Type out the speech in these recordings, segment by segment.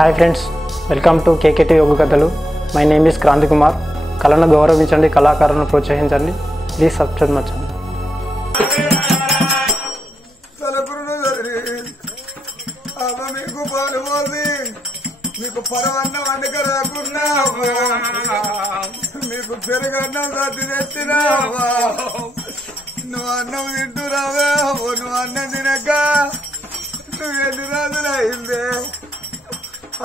Hi friends, welcome to KKT యోగ కథలు. My name is Kranthi Kumar. కళను గౌరవించండి, కళాకారులను ప్రోత్సహించండి. Please subscribe my channel. మీకు పాలు పోసి మీకు పరవన్నం వండుక రాకున్నా మీకు పెరుగన్నం రద్దు తెచ్చినావా నువ్వు అన్నం తింటున్నావా నువ్వు అన్నం తినక నువ్వు ఎన్ని రోజులు అయిందే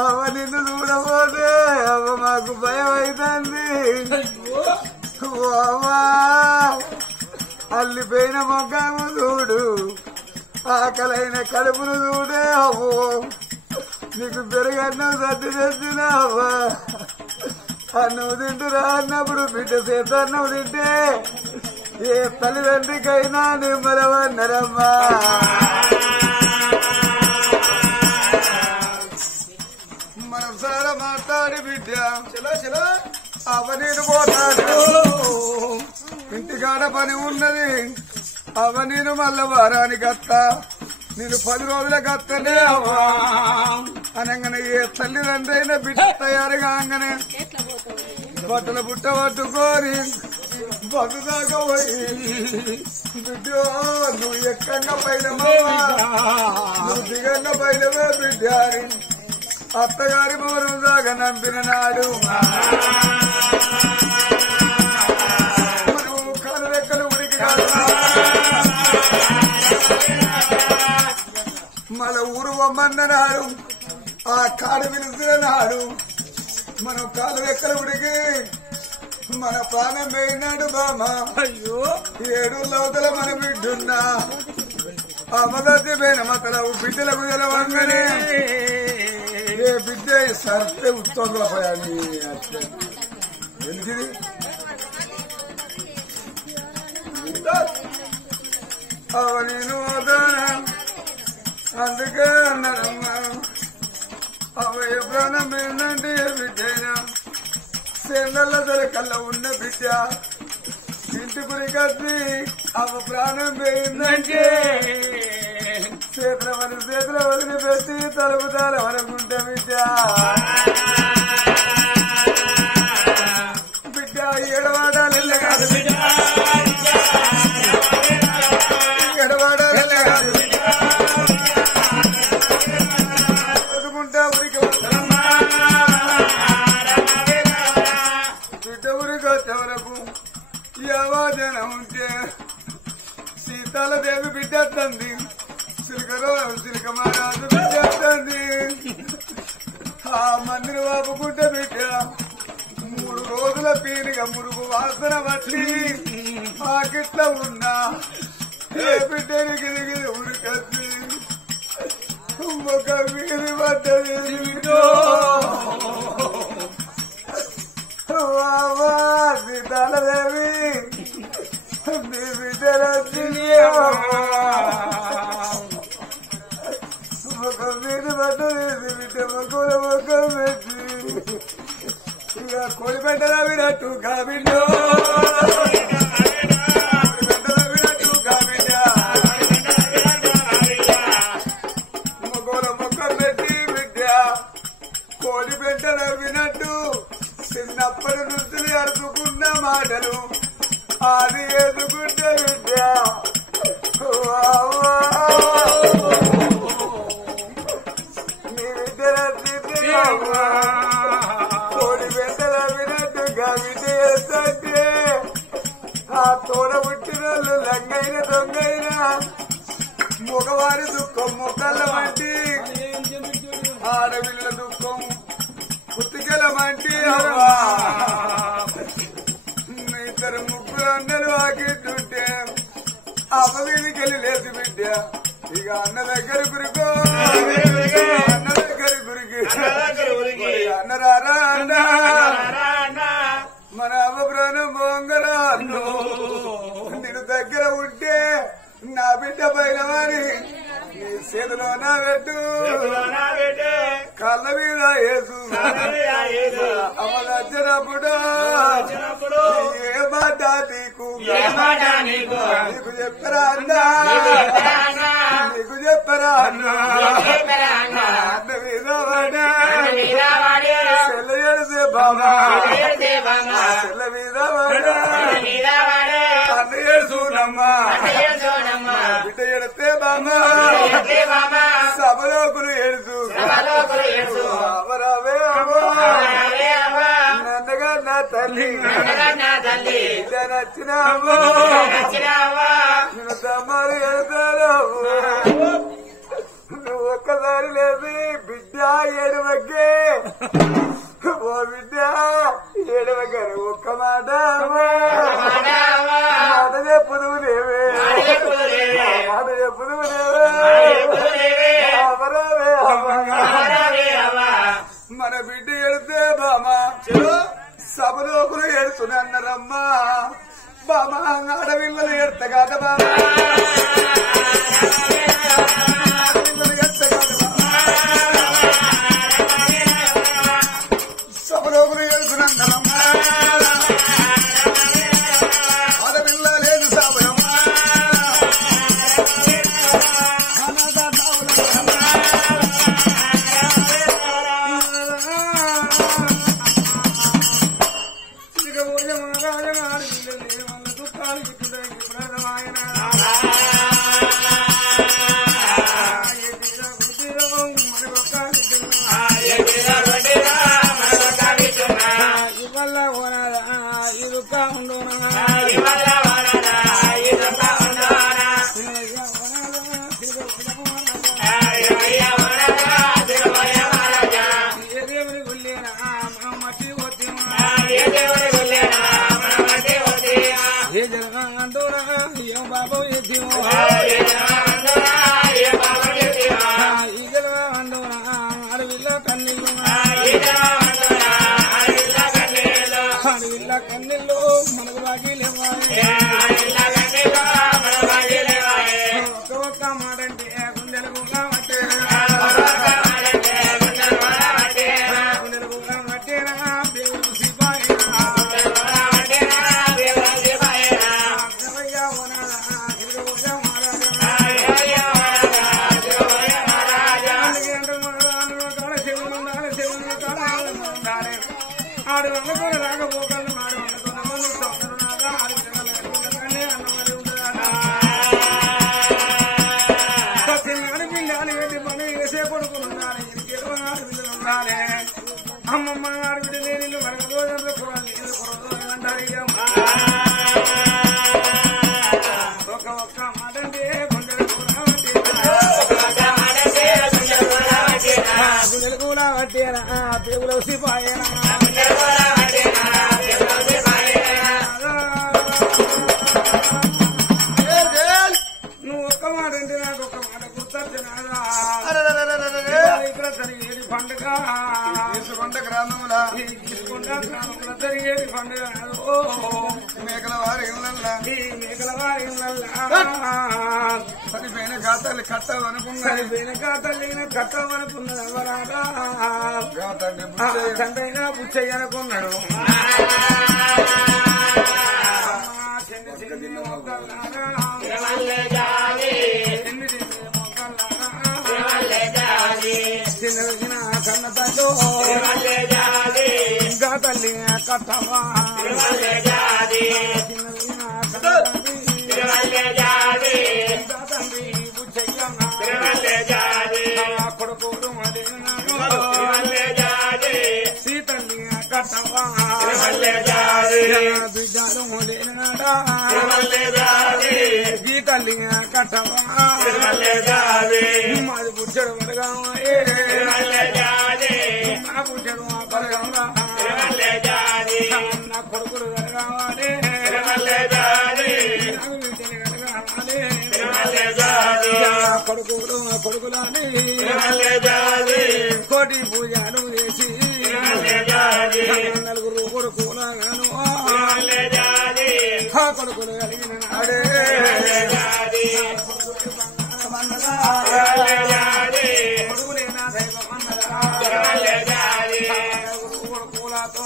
అవ్వ నిన్ను చూడబోతే అవ్వ మాకు భయం అవుతుంది. అవ్వా అల్లిపోయిన మొగ్గము చూడు, ఆకలైన కడుపును చూడే అవ్వో నీకు పెరుగన్నం సర్ది తెచ్చినావా అన్నం తింటురా అన్నప్పుడు బిడ్డ చేత అన్నం తింటే ఏ తల్లిదండ్రికైనా నిమ్మలమన్నరమ్మా. మనం సార మాట్లాడి బిడ్డ అవ నేను పోతాడు ఇంటికాడ పని ఉన్నది అవ నేను మళ్ళా వారానికి అత్తా నేను 10 రోజులకు అత్తనే అవ్వా అనగానే ఏ తల్లిదండ్రి అయినా బిడ్డ తయారు కాగానే బట్టల బుట్ట పట్టుకొని బస్సు దాకా పోయి బిడ్డ నువ్వు ఎక్కంగా పైనమా నువ్వు దిగంగా పైనవే బిడ్డ అని అత్తగారి మోరం దాకా నంపిన నాడు కాలు రెక్కలు ఉడికి మన ఊరు బొమ్మన్నాడు ఆ కాడు పిలుస్తున్నాడు మనం కాలు రెక్కల ఉడికి మన ప్రాణం పోయినాడు బామ. అయ్యో 7 లోతల మన బిడ్డున్నా అమదతి పోయిన మతల బిడ్డలకు తెలవంగానే ఏ బిడ్డ సర్తే ఉత్తోగుల పోయాలి ఎందుకు నేను అందుకే అన్నారమ్మా అవయ ప్రాణం ఏంటంటే బిడ్డైనా సేనల్ల దొరకల్లా ఉన్న బిడ్డ ఇంటి గురికచ్చి అవ ప్రాణం పోయిందంటే చేతుల వదిలిపెట్టి తలుపుతాల వరకుంటే బిడ్డ బిడ్డ ఏడవాడాలి కాదు బిడ్డ ఏడవాడాలి కాదు చదువుకుంటా ఉరికి బిడ్డ ఉరికి వచ్చే వరకు యావాజనం ఉంటే సీతాలదేవి బిడ్డెత్తంది సిలిక మహారాజు బిడ్డెత్తంది ఆ మందిని వాపుకుంటే బిడ్డ 3 రోజుల పీలిగా మురుగు వాసన బట్టి ఆకిట్ల ఉన్నా ఏ బిడ్డని గిరిగిరి ఉరికొచ్చి ఒక వీరి పడ్డది సీతాలదేవి నీ బిడ్డలొచ్చి ఒక వీరి పడ్డది బిడ్డ మొక్కల మొక్కలు పెట్టి ఇక కోడి పెట్టలా వినట్టు కాబిడ్డో కోడి బిడ్డల వినట్టు చిన్నప్పటి నుంచి అరుచుకున్న మాటలు అది ఎదుకుంటే బిడ్డ నీ బిడ్డల కోడి బిడ్డల వినట్టుగా విజయంటే ఆ తోడ పుట్టిన లంగైన దొంగైనా మగవారి దుఃఖం మొక్కల వంటి ఆడవిల్ల దుఃఖం పుత్తికల వంటి 2 అన్నలు ఆకిట్టుంటే అమ్మ వీడికెళ్ళి లేదు బిడ్డ ఇక అన్న దగ్గర గురికో అన్న దగ్గర గురికి అన్నరారా అన్న మన అమ్మ ప్రాణం బొంగరా నేను దగ్గర ఉంటే నా బిడ్డ పైనవాడి నీ చేతిలో నా పెట్టు కళ్ళ మీద వేసు అమలు వచ్చినప్పుడు ఏ మాట నీకు చెప్పరా అన్నా నీకు చెప్పరా అన్న మీద బామా చెల్ల మీద అన్న ఏడుచునమ్మా బిడ్డ ఎడితే బామా సభలోకులు ఏడుచు అవరావే అమ్మా నన్నగా నా తల్లి నచ్చినావో తమ్మారు ఎడతారు నువ్వు ఒక్కసారి లేదు బిడ్డ ఏడువగ్గే ఓ బిడ్డ ఏడవగారు ఒక్క మాట మాట చెప్పుదు లేవే మాట చెప్పుదు లేవే మన బిడ్డ ఎడితే బామా సభలోకులు ఏడుతున్నారమ్మా బామా ఆడవిల్లలు ఎడత కాదు బామా సభలోకులు ఏడుతున్నారమ్మా ఆడవిల్ల లేదు సాబరమ్మా కన్నీళ్ళు మనకు బాకీ లేవా ఒక్క మాటంటే గుండెలకు ఆడు అనుకుని రాకపోకలు నాడు ఆడపిండాలి వెళ్ళి పని వేసే కొడుకులు ఉండాలి ఆడపిల్లలు ఉండాలి అమ్మమ్మ ఆడబిడ్డ లేని మనకు రోజులు అంటారు ఒక్క మాట అంటే గుండెలు కూడా పట్టేనా పేగులు సిపాయేనా నువ్వు ఒక్క మాట అంటే నాకు ఒక్క మాట గుర్తొచ్చినాదా ఇక్కడ జరిగేది పండుగ తీసుకుంట గ్రామంలో జరిగేది పండుగ మేకల వారి మేకల వారి చనిపోయిన ఖాతాలు కట్టవనుకున్నది ఎవరాగా తండ్రైనా పుచ్చయ్య అనుకున్నాడు చిన్న కన్న తల్లు ఇంకా తల్లి కట్టవా కొడుకోడు సీతల్లి కట్టవా బిడ్డలు లేనాడా గీతల్లి కట్టవా మాది పుచ్చడు మరగా నా పుచ్చడు పరగా నా కొడుకులు కలగావాలి కొడుకులు కొడుకులని కోటి పూజలు చేసి నలుగురు కొడుకులాగాను కొడుకులు కలిగిన నాడే కొడుకులేనా దైవం అన్నదా కొడుకులతో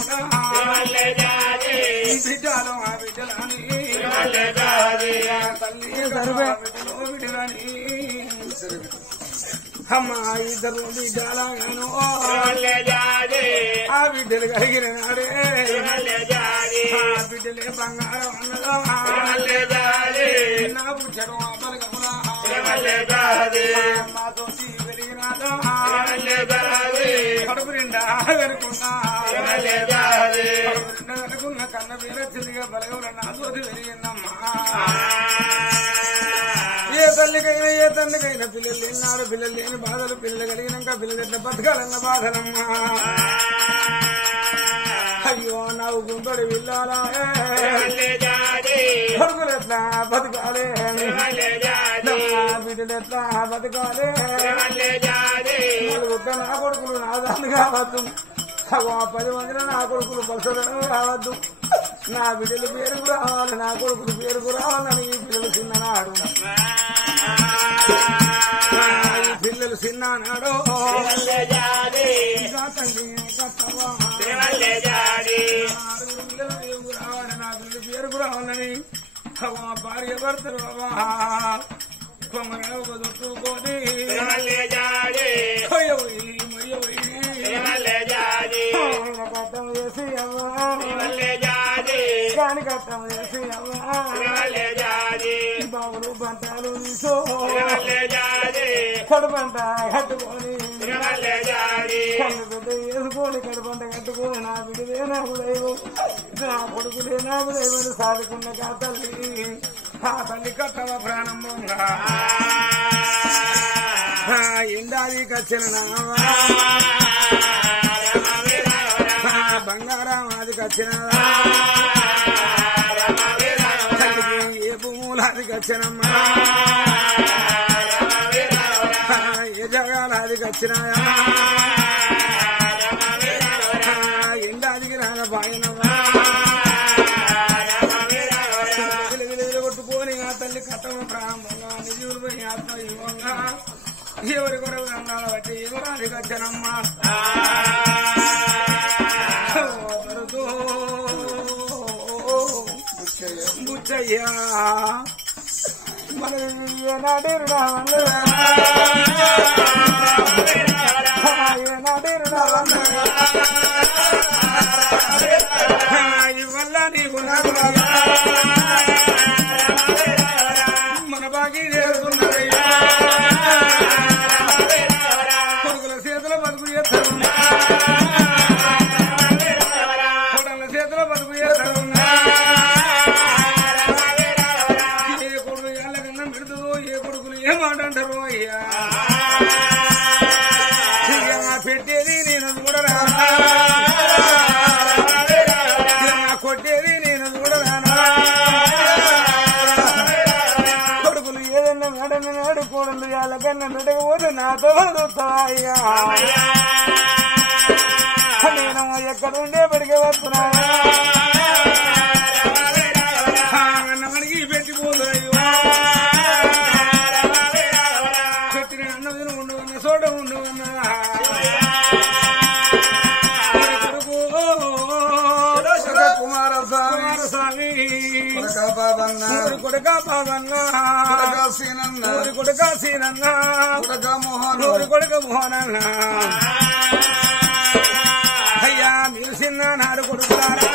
బిడ్డలు ఆ బిడ్డలని తల్లి బిడ్డలని అమ్మా ఇద్దరు బిడ్డలాగాను ఆ బిడ్డలు కలిగిన నాడే బిడ్డలే బంగారం అన్నదో నా పుట్టడం మాతో పెరిగినాదో కడుపు నిండా వెనుకున్నా వెనుకున్న కన్న వీరచ్చిగా బలగల నాతోటి పెరిగిందమ్మా ఏ తల్లికైనా పిల్లలు లేనాడు పిల్లలు లేని బాధలు పిల్లలు కలిగినాక పిల్లలు ఎట్లా బతకాలన్న బాధలమ్మా అయ్యో నాకు గుంటోడు వెళ్ళాలా కొడుకులు ఎట్లా బతకాలే బిడ్డలు ఎట్లా బతకాలే నా కొడుకులు నా దాన్ని కావద్దు 10 మందిలో నా కొడుకులు బసలను కావద్దు నా బిడ్డల పేరు రావాలి నా కొడుకులు పేరుకు రావాలని ఈ పిల్లలు చిన్ననాడు పిల్లలు చిన్ననాడు పిల్లలు రావాలి నా పిల్లల పేరుకు రావాలని భార్య భర్తలు కొమ్మని ఒక చుట్టుకొని కట్టం చేసి కాని కట్టం చేసి బాబులు బంటాలు తీసో కడుపంట కట్టుకొని కళ్ళు పెద్ద వేసుకొని కడుపంట కట్టుకొని నా బిడ్డలే నాకు లేవు నా కొడుకులే నాకు లేవని సాదుకున్న ఆ తల్లి కట్టవ ప్రాణం ఇందాది కచ్చిన బంగారం అది కచ్చిన ఏ భూములు కచ్చినమ్మా ఏ జగాలు అది కచ్చినాయా ఎండాదికి రాన పాయనమ్మా కొట్టుకొని ఆ తల్లి కట్టమ ప్రారంభంగా నిజులు పోయి ఆత్మ ఇవ్వంగా ఎవరి కొరకు రంగాల బట్టి ఎవరాది కచ్చనమ్మా బుచ్చయ్యా మన ఏనాడు ఇవల్ల నీకు మన బాకీ చేరుకున్నారయ్యా కొడుకుల చేతుల బతుకు చేస్తారు కొడల చేతుల బతుకు చేస్తారు ఏ కొడుకు ఎల్లకన్నా పెడుతుందో ఏ కొడుకులు ఏమాటంటారు అయ్యా పెట్టేది నేను చూడరా కొట్టేది నేను చూడరానా కొడుకులు ఏదన్నా మేడని నాడు కోడలు ఎల్లకన్నా మెడకపోతే నాతో అయ్యా నేను ఎక్కడ ఉండే పడికే వస్తున్నా అడిగి పెట్టిపోదు అయ్యో పెట్టిన అన్నది ఉండవన్న చోట ఉండవన్నా కుమారస్వామి కొడుక పావన్నా కొడుక సీనన్నా కొడుక మోహనన్న అయ్యా మీరు చిన్న నాడు కొడుకులారా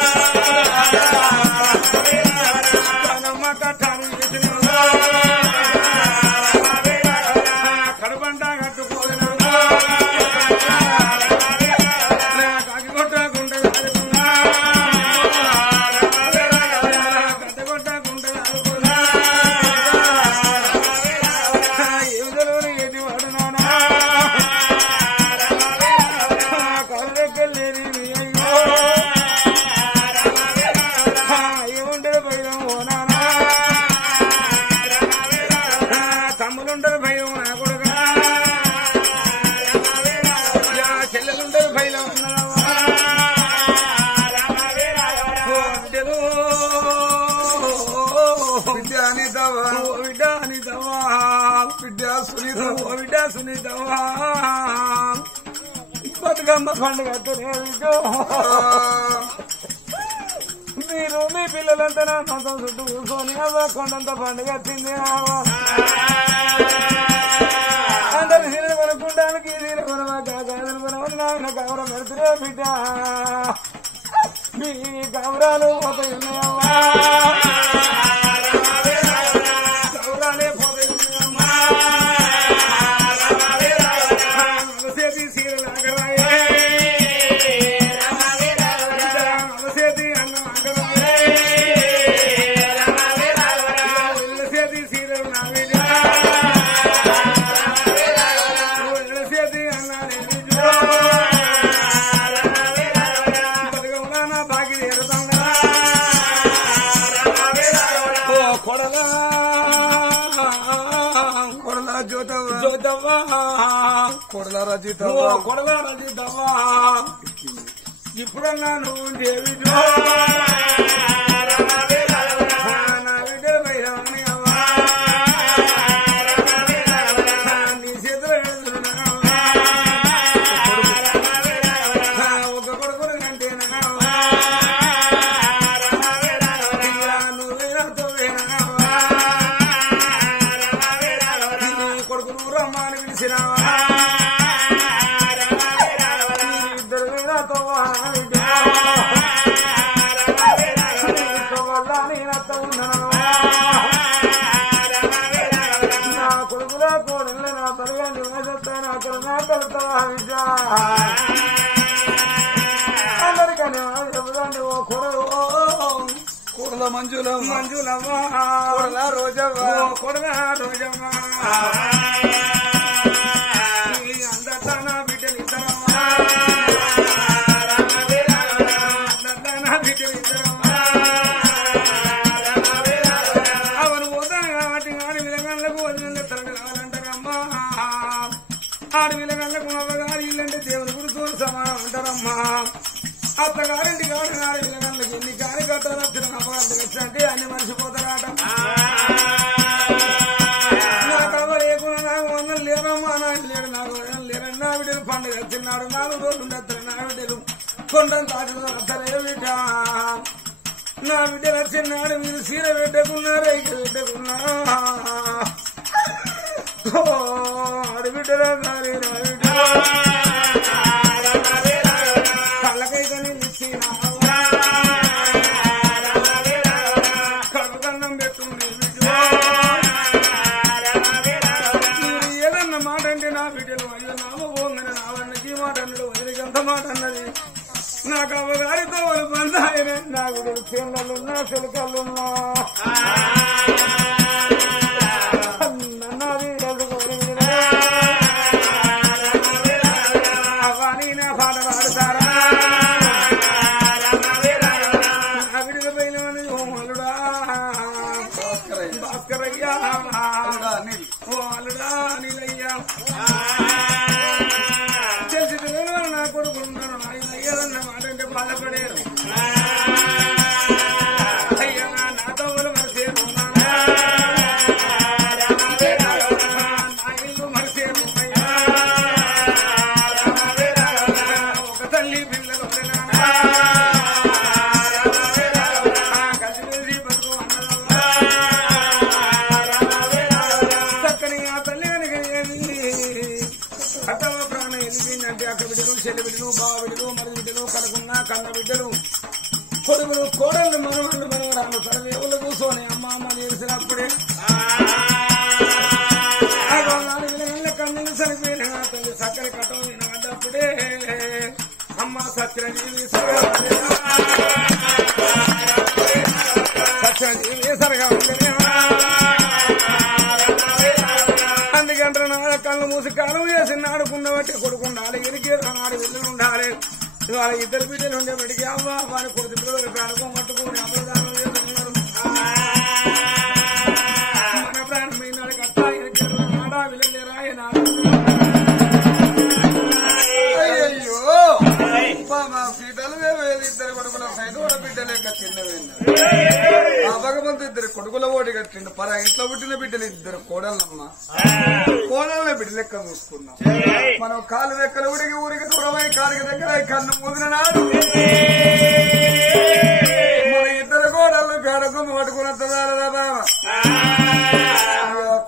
కట్టాను కడుపంట కట్టుకోదు కాకి కొట్టకుండా తమ్ములుంటారు భయం నా కొడుక చెల్లెలుంటారు భయం బిడ్డ సునీతవా బతుకమ్మ పండుగ మీరు మీ పిల్లలంతా నా సొంతం చుట్టూ కూర్చొని కొండంత పండుగ వచ్చింది అందరు సీలు కొనుక్కుంటానికి సీలు కొనవా గాజులు కొనవని నాన్న గౌరవం పెడుతురే బిడ్డ మీ గౌరాలు పోతాయున్నాయమ్మా గౌరాలే పోతాయున్నాయమ్మా అవసేతి సీరలాగరాయ అవసేతి అన్నం అంగరాయ వెళ్ళసేతి సీరలు నా బిడ్డ వెళ్ళసేతి అన్నానే బతుకమునా బాగి ఎరుతాంగా కొడలా కొడలా జోతవ్వా కొడలా రజితవ్వా ఇప్పుడన్నా నువ్వు దేవి నా బిడ్డ భైరవని అవ్వా నీ చేతిలో ఎడుతున్నా ఒక కొడుకుని కంటేనా నువ్వేనా తోవేనా కొడుకును రమ్మని పిలిచినావా ఇద్దరు నేనత్త ఉన్నాను నా కొడుకులా కోడళ్ళ నా తల్లిగా నివసిస్తాను అక్కడ నా కలుతావా విద్య అందరికీ చెబుదండి ఓ కొడల మంజులమ్మా కొడల రోజవ్వా అందరితో నా బిడ్డలు ఇద్దరమ్మా అందరితో నా బిడ్డలు ఇద్దరమ్మా అవను పోతాను కాబట్టి ఆడి విలగండ్లకు వదిలిన తరగతి కావాలంటారమ్మా ఆడి విలగండ్లకు అవ్వగారి ఇల్లంటే దేవుని గురితో సమానం అంటారమ్మా అత్తగారింటి కావాలి ఆడి విలగండ్లకి ఎన్ని కాని కట్టారు వచ్చిన అమ్మగారికి వచ్చినట్టే అన్ని మర్చిపోతారట నాకు అవ్వ లేకుండా నాకు వందలు లేరమ్మా నాకు లేడు నాకు వందలు లేరని నా బిడ్డలు పండుగ వచ్చినాడు 4 రోజులు ఉండేస్తారు నా బిడ్డలు కొండను తాటలు వస్తారే బిడ్డ నా బిడ్డలు వచ్చినాడు మీరు సీర పెట్టకున్నారా ఇక పెట్టకున్నా ఆడబిడ్డలో గారి నా బిడ్డ కళ్ళకైతే ఇచ్చిన కడుకన్నం పెట్టుంది బిడ్డ మీరు ఏదన్న మాట అంటే నా బిడ్డలు అయ్యో నామ పోంగని నావన్నకి మాట అన్నాడు వదిలికి ఎంత మాట అన్నది నాకు అవ్వగారితో వాళ్ళు బంధాయనే నా బిడ్డలు చేనులున్నా చెలకలున్నా అవ్వని నా పాట పాడుతారా అవిడిగా పైన అల్లుడా భాస్కరయ్యా ఓ అల్లుడా నీలయ్యా తెలిసి తెలియని నా కొడుకున్నాను ఆయన అయ్యారన్న మాట అంటే బాధపడారు అయ్యా నాతో మరిసేరు నా ఇల్లు మరిసేరు ఒక తల్లి పిల్లలు కలిసి బతుకు చక్కని ఆ తల్లి అత్తవ ప్రాణం ఎదిగిందంటే అక్క బిడ్డలు చెల్లి బిడ్డలు బావ బిడ్డలు మరి బిడ్డలు కనుకున్న కన్న బిడ్డలు కొడుకులు కోడళ్ళు మనవాళ్ళు మనవరాళ్ళు తలవేవులు కూర్చొని అమ్మ అమ్మ నేర్చినప్పుడే కన్నులు చనిపోయిన తల్లి చక్కని కట్టం వినబడ్డప్పుడే అమ్మ సత్యజీవి సత్యజీవి సరగా అందుకంటే నా కళ్ళు మూసి కాలం చేసి ఆడుకున్న బట్టి కొడుకుండాలి ఎనికి నాడు వెళ్ళి ఉండాలి ఇవాళ ఇద్దరు బిడ్డలు ఉండేప్పటికీ అవ్వ వారి కొడుకు పిల్లలు ప్రాణకం పట్టుకుని అపదానం చేస్తున్నారు మన ప్రాణమైన కట్టా నాడా వెళ్ళలేరా అయ్యో మా బిడ్డలు ఇద్దరు కొడుకుల సైడ్ కూడా బిడ్డలేక చిన్నవేండి ఆ భగవంతు ఇద్దరు కొడుకుల ఓడి కట్టిండు పరా ఇంట్లో పుట్టిన బిడ్డలు ఇద్దరు కోడలమ్మ కోడల బిడ్డ లెక్క చూసుకున్నాం మనం కాలు రెక్కలు ఊరికి ఊరికి దూరమై కాలికి దగ్గర కన్ను మూదిన నాడు మన ఇద్దరు కోడళ్ళు గరగొమ్మ పట్టుకున్నదా బావ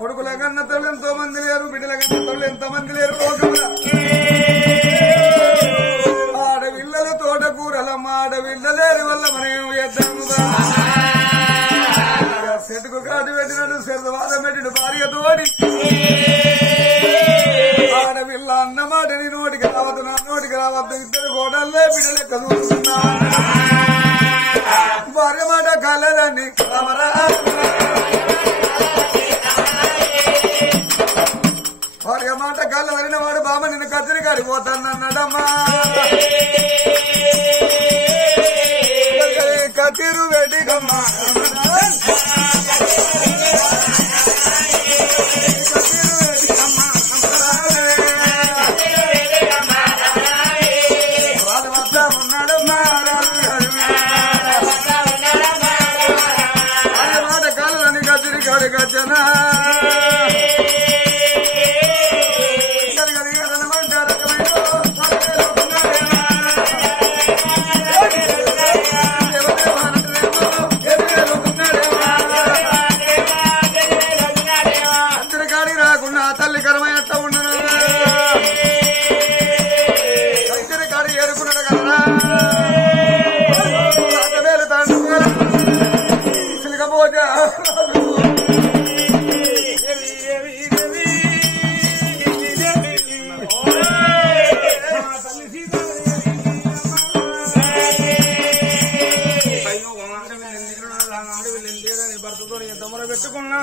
కొడుకుల కన్న తల్లి ఎంతో మంది లేరు బిడ్డల కన్న తల్లి ఎంతో మంది లేరు లోకంలో ఆడవిల్లలేని వల్ల మనం చేద్దాము చెట్టుకు కాటు పెట్టినట్టు శరదవాదం పెట్టిన భార్య తోడి ఆడవిల్ల అన్నమాట నీ నోటికి రావద్దు నా నోటికి రావద్దు ఇద్దరు గోడల్లే బిడ్డలే కదులుతున్నా భార్య మాట కలదని కామరా భార్య మాట కళ్ళ వరిన వాడు బామ నిన్ను కత్తిరి కాడిపోతానన్నాడమ్మా కత్తిరు వెడిగమ్మా ఉన్నాడమ్మా భార్య మాట కళ్ళని కత్తిరి కాడి గజ్జనా పెట్టుకున్నా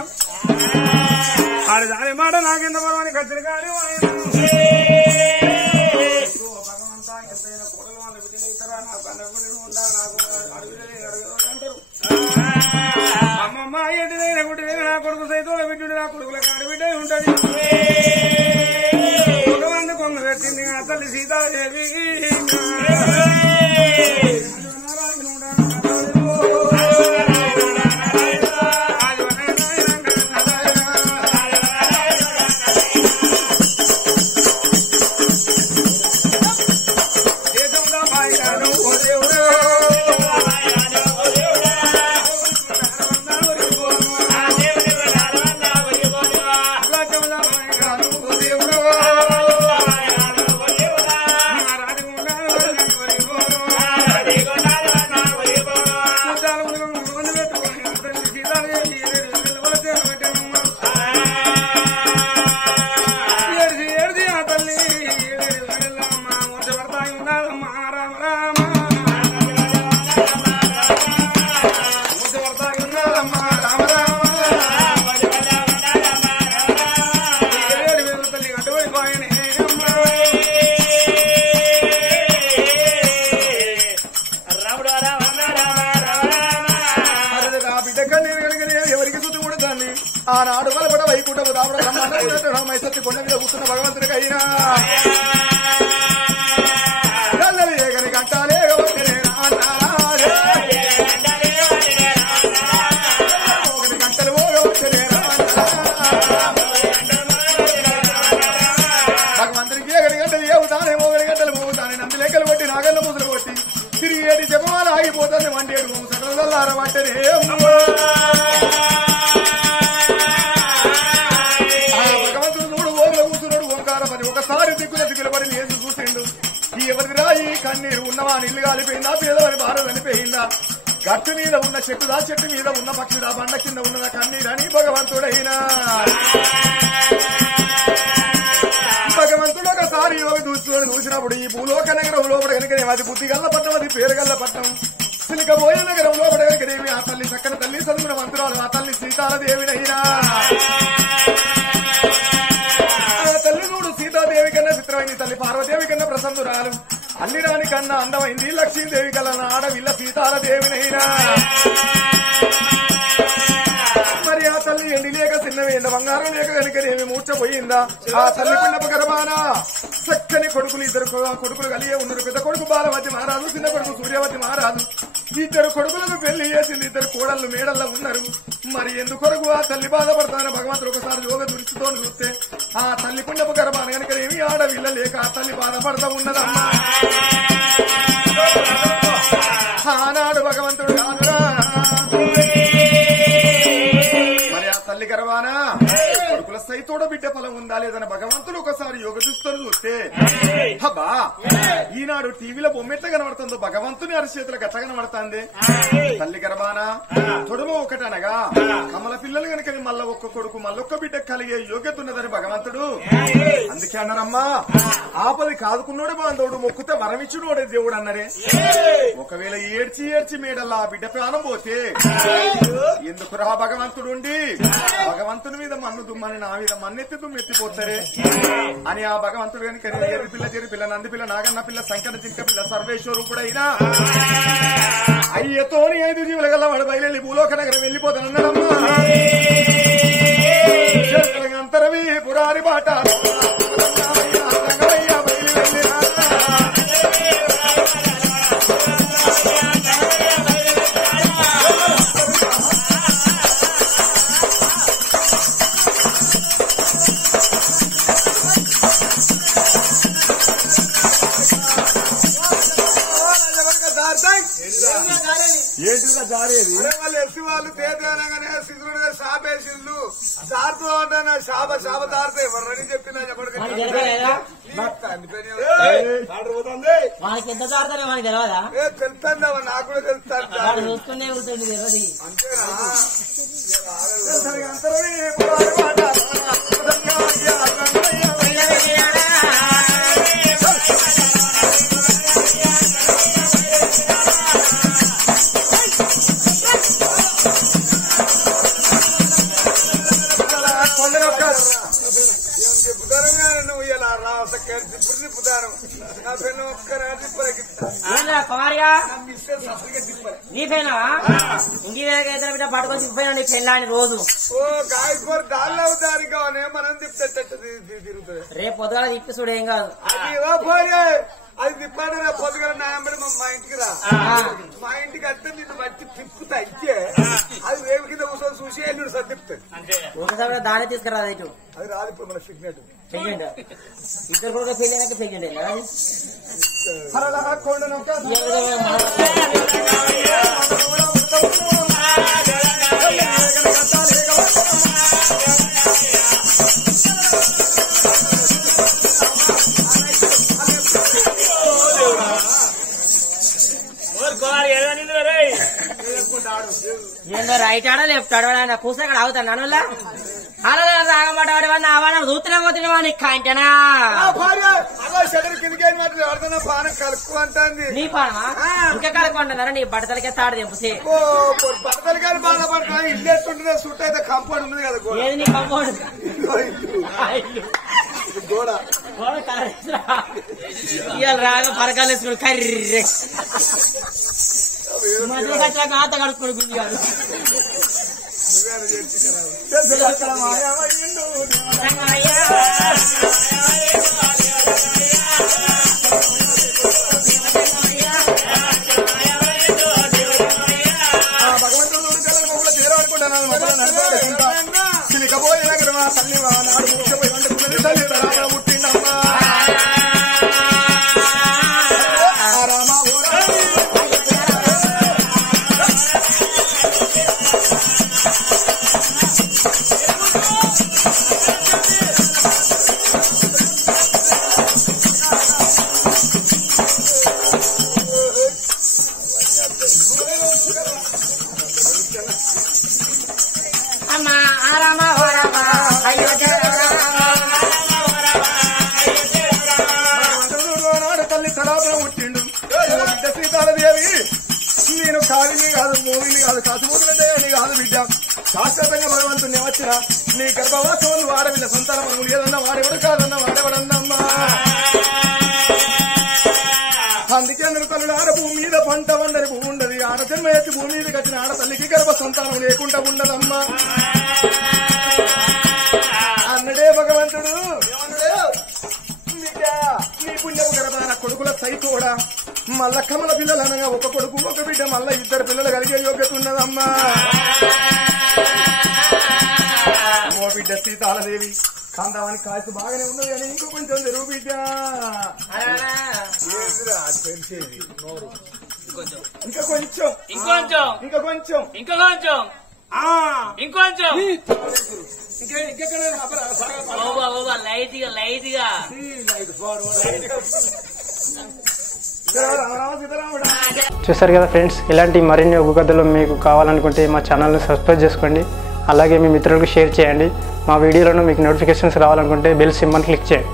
ఆడి దాని మాట నాకెంత బలమని కత్తిరికాడు భగవంతా ఎంతైనా కోడలు వాళ్ళ బిడ్డలు అవుతారా నాకు అన్నగుడి ఉందా నాకు అడుగులే అంటారు అమ్మమ్మ ఏంటిదైనా గుడ్డిదైనా నా కొడుకు సైతోల బిడ్డు నా కొడుకుల కాడి బిడ్డ ఉంటది భగవంతు కొంగ పెట్టింది ఆ తల్లి సీతాదేవి ఆనాడు వలపడ వైకుంఠము రావడ మైసత్తి కొండ మీద కూర్చున్న భగవంతుడికి అయినా కళ్ళని ఏగని గంటాలే ఒకటి గంటలు భగవంతుడికి ఏగని గంటలు ఏవుతానే మోగని గంటలు మోగుతానే నంది లెక్కలు కొట్టి నాగన్న ముసులు కొట్టి తిరిగి ఏటి జపమాల ఆగిపోతుంది వంటేడు సకలార వంటనే ఒకసారి దిక్కుల దిగుల పడి లేచి చూసిండు ఎవరి రాయి కన్నీరు ఉన్నవా నీళ్లు కాలిపోయిందా పేదవారి భారం అనిపోయిందా గట్టు మీద ఉన్న చెట్టుదా చెట్టు మీద ఉన్న పక్షిదా బండ కింద ఉన్నదా కన్నీరని భగవంతుడైనా భగవంతుడు ఒకసారి చూసినప్పుడు ఈ భూలోక నగరం లోపల కనుకనే అది బుద్ధి గల్ల పట్టం అది పేరు గల్ల పట్టం సిలికబోయే నగరం లోపల కనుకనేమి ఆ తల్లి చక్కని తల్లి చదువుకున్న మంత్రాలు ఆ తల్లి సీతాలదేవినైనా సీతాదేవి కన్నా చిత్రమైంది తల్లి పార్వదేవి కన్నా ప్రసన్నురాలు అన్ని రాని కన్నా అందమైంది లక్ష్మీదేవి కన్నా ఆడవిల్ల సీతాలదేవినైనా మరి ఆ తల్లి ఎండి లేక చిన్నవేంద బంగారం లేక కనుకనేమి మూర్చపోయిందా ఆ తల్లి పిల్లపు గర్భాన చక్కని కొడుకులు ఇద్దరు కొడుకులు కలిగే ఉన్నారు పెద్ద కొడుకు బాలవతి మహారాజు చిన్న కొడుకు సూర్యవతి మహారాజు ఇద్దరు కొడుకులకు పెళ్లి చేసింది ఇద్దరు కోడళ్ళు మేడల్లో ఉన్నారు మరి ఎందుకొరకు ఆ తల్లి బాధపడతానని భగవంతుడు ఒకసారి యోగ దృష్టితో చూస్తే ఆ తల్లి పుణ్యపు గర్భాన కనుకనేమి ఆడవిల్ల లేక ఆ తల్లి బాధపడతా ఉన్నదమ్మా ఆనాడు భగవంతుడు కానురా మరి ఆ తల్లి గర్భాన కొడుకుల సైతోడ బిడ్డ ఫలం ఉందా లేదని భగవంతుడు ఒకసారి మరి యోగ చూస్తారు చూస్తే అబ్బా ఈనాడు టీవీలో బొమ్మ ఎట్లా కనబడుతుందో భగవంతుని అరచేతులకు ఎట్లా కనబడుతుంది. తల్లి గర్భాన తొడమ ఒకటనగా కమల పిల్లలు కనుక మళ్ళా ఒక్క కొడుకు మళ్ళొక్క బిడ్డ కలిగే యోగ్యత ఉన్నదని భగవంతుడు అందుకే అన్నారమ్మా ఆపది కాదుకున్నాడు బాంధవుడు మొక్కుతే వరమిచ్చుడు వాడే దేవుడు అన్నరే. ఒకవేళ ఏడ్చి ఏడ్చి మేడల్లా ఆ బిడ్డ ప్రాణం పోతే ఎందుకు రా భగవంతుడు ఉండి భగవంతుని మీద మన్ను దుమ్మని నా మీద మన్నెత్తి దుమ్మెత్తిపోతారే అని ఆ భగవంతుడు కనుక ఎర్రి పిల్ల చెరి పిల్ల నంది పిల్ల నాగన్న పిల్ల సంకట జింక పిల్ల సర్వేశ్వరు కూడా అయినా అయ్యతోని 5 జీవుల గల వాడు బయలు భూలోక నగరం వెళ్ళిపోతానన్నాడమ్మా. అంతరవి పురారి బాట ఏంటిగా జారేది వాళ్ళు ఎస్సి వాళ్ళు తేదనగానే శిశువుడిగా షాపేసిళ్ళు సార్తో అంటే శాప తారితే ఎవరని చెప్పినా చెప్పండి. ఎంత తాడతారో మనకి తెలియదా? తెలుస్తాను నాకు కూడా తెలుస్తాను. చూసుకునే ఉంటుంది అంతేనా నువ్వు ఇలా తిప్పుతాను నా పెన్ను ఒక్కనాటి కుమారిగా నీపైనా ఇంటి బిడ్డ పట్టుకొని తిప్పిపోయినా నీ పెళ్ళాని రోజు గాయకూర దాళ్ళు అవుతారు కావాలి మనం తిప్పితే తిరుగుతుంది. రేపు పొద్దుగా తిప్పి చూడు ఏం కాదు. అది తిప్పాడు రా పొద్దుగా నాయబడి మా ఇంటికి రా మా ఇంటికి వస్తే నిన్ను బట్టి తిప్పుతా ఇచ్చే అది రేపు కింద కూర్చొని చూసి ఎల్లుడు సార్ తిప్పుతాడు. ఒకసారి దాని తీసుకురాదు ఇటు అది రాదు ఇప్పుడు మన సిగ్నెట్ పెళ్ళండి ఇద్దరు కూడా పెళ్ళైనాక పెళ్ళండి ఏందో రైట్ ఆడా లెఫ్ట్ ఆడా కూర్చో అక్కడ అవుతాను నన్ను అలా రాగబడ్డాడు వాడిని చూస్తూనే పోతున్నావా నీకు కాంటనా పానం కలుపు అంటుంది. నీ పానమా ఇంకా కలుపుకుంటున్నారా? నీ బట్టలకే తాడు తెంపుసే బట్టలు కానీ బాధపడుతున్నా ఇల్లు ఎట్టుంటుందో చుట్టూ అయితే కంపౌండ్ ఉంది కదా. ఏది నీ కంపౌండ్ గోడ ఇవాళ రాగా పరకాలు వేసుకుని కర్రె మధ్యలో కట్టాక ఆత కడుక్కుని గుంజి కాదు. నేను కాలిని కాదు మూవిని కాదు కాసుమూతులని కాదు బిడ్డ శాశ్వతంగా భగవంతుని వచ్చిన నీ గర్భవాసములు వాడవిల్ల సంతానము ఏదన్నా వాడెవడు కాదన్నా వాడెవడన్నమ్మా. అందుకే నువ్వు ఆడ భూమి మీద పంట వండని భూమి ఉండదు. ఆడ జన్మ ఎత్తి భూమి మీదకి వచ్చిన ఆడ తల్లికి గర్భ సంతానం లేకుండా ఉండదమ్మా అన్నడే భగవంతుడు. నీ పుణ్యము గర్భాన కొడుకుల సైతోడా మళ్ళా కమల పిల్లలు అనగా ఒక కొడుకు ఒక బిడ్డ మళ్ళా 2 పిల్లలు కలిగే యోగ్యత ఉన్నదమ్మా. ఓ బిడ్డ సీతాలదేవి కందామని కాయసు బాగానే ఉన్నది కానీ ఇంకో కొంచెం తెరువు బిడ్డ తెలిసేది ఇంకా కొంచెం ఇంకొంచెం ఇంకా కొంచెం ఇంకొంచెం ఇంకొంచెం ఇంకెక్కడ లైట్ గా లైట్ గా చూసారు కదా ఫ్రెండ్స్, ఇలాంటి మరిన్ని ఒగ్గు కథలు మీకు కావాలనుకుంటే మా ఛానల్ని సబ్స్క్రైబ్ చేసుకోండి. అలాగే మీ మిత్రులకు షేర్ చేయండి. మా వీడియోలను మీకు నోటిఫికేషన్స్ రావాలనుకుంటే బెల్ సింబల్ క్లిక్ చేయండి.